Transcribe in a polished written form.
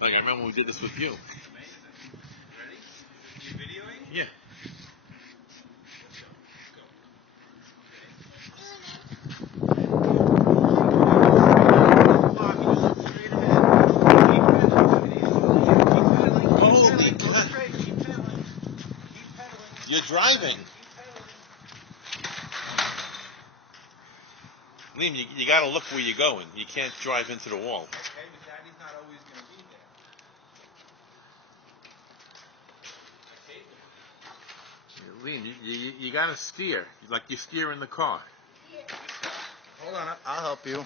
Like, I remember when we did this with you. Amazing. Ready? You videoing? Yeah. Let's go. Go. Holy cow. You're driving. Liam, you got to look where you're going. You can't drive into the wall. Okay, but Daddy's not always going to be there. Liam, you got to steer. Like you steer in the car. Hold on, I'll help you.